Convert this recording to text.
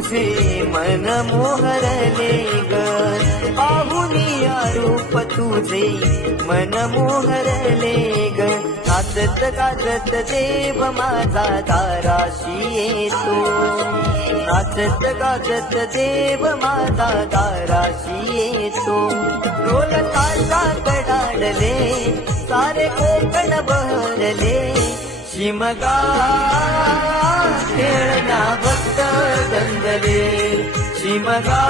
तुझे मन मोहरले ग, पाहुनी रूप तुझे मन मोहरले ग. नाचत गाजत देव माझा दाराशी येतो, नाचत गाजत देव माझा दाराशी येतो. ढोल ताशात डाडले सारे कोकण बहरले, शिमगा खेळण्या भक्त गंधले, शिमगा